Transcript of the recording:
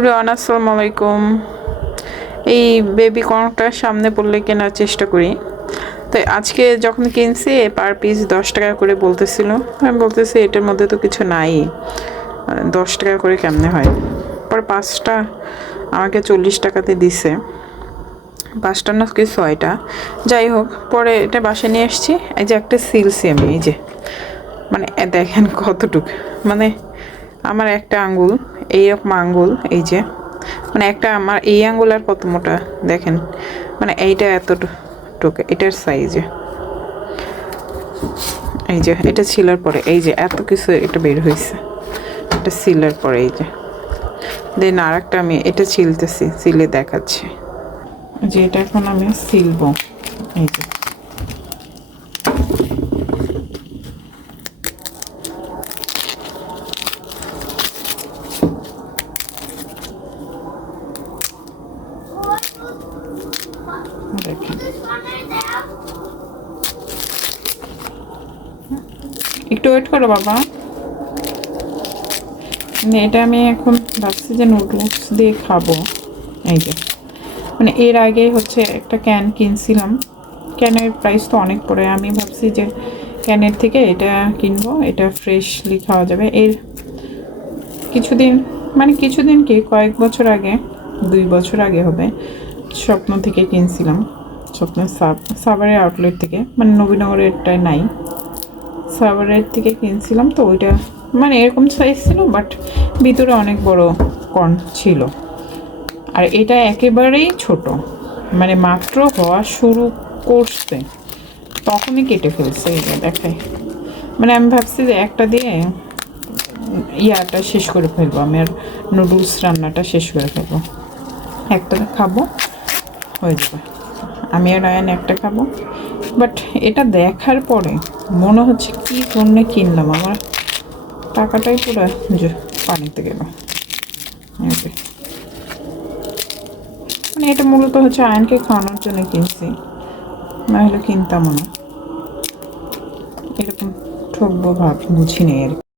Everyone, আসসালামু আলাইকুম। এই বেবি কর্নটা সামনে পড়লে কেনার চেষ্টা করি। তো আজকে যখন কিনছি পার পিস 10 টাকা করে বলতেছিল। আমি বলতেছি এটার মধ্যে তো কিছু নাই, 10 টাকা করে কেমনে হয়। পরে 5টা আমাকে 40 টাকাতে দিছে, 5টা না কি 6টা, যাই হোক। পরে এটা বাসায় নিয়ে আসছি। এই যে একটা সিলছি আমি, এই যে মানে দেখেন কতটুকু, মানে আমার একটা আঙ্গুল, এইরকম আঙ্গুল, এই যে মানে একটা আমার এই আঙ্গুল আর কত মোটা দেখেন, মানে এইটা এতটুকু এটার সাইজে। এই যে এটা ছিলার পরে এই যে এত কিছু এটা বের হয়েছে, এটা সিলার পরে এই যে দেন আর একটা আমি এটা ছিলতেছি, সিলে দেখাচ্ছি যে এটা এখন আমি সিলবো। এই যে দেখেন, একটু ওয়েট করো বাবা। এটা আমি এখন ভাবছি যে নুডলস দিয়ে খাবো। এই যে মানে এর আগে হচ্ছে একটা ক্যান কিনছিলাম, ক্যানের প্রাইস তো অনেক পড়ে। আমি ভাবছি যে ক্যানের থেকে এটা কিনবো, এটা ফ্রেশলি খাওয়া যাবে। এর কিছুদিন, মানে কিছুদিন কি কয়েক বছর আগে, 2 বছর আগে হবে, স্বপ্ন থেকে কিনছিলাম। স্বপ্ন সাভারের আউটলেট থেকে, মানে নবীনগরেরটায় নাই, সাভারের থেকে কিনছিলাম। তো ওইটা মানে এরকম সাইজ ছিল, বাট ভিতরে অনেক বড় কর্ন ছিল। আর এটা একেবারেই ছোট, মানে মাত্র হওয়া শুরু করছে তখনই কেটে ফেলছে। এটা দেখাই, মানে আমি ভাবছি যে একটা দিয়ে ইয়াটা শেষ করে ফেলবো, আমি আর নুডলস রান্নাটা শেষ করে ফেলবো। একটা খাবো, হয়ে যাবে। আমি আর আয়ান একটা খাবো। বাট এটা দেখার পরে মনে হচ্ছে কি জন্যে কিনলাম, আমার টাকাটাই পুরো পানিতে গেল। মানে এটা মূলত হচ্ছে আয়নকে খাওয়ানোর জন্য কিনছি, না হলে কিনতাম না। এরকম ঠকবো ভাব বুঝি নেই আর কি।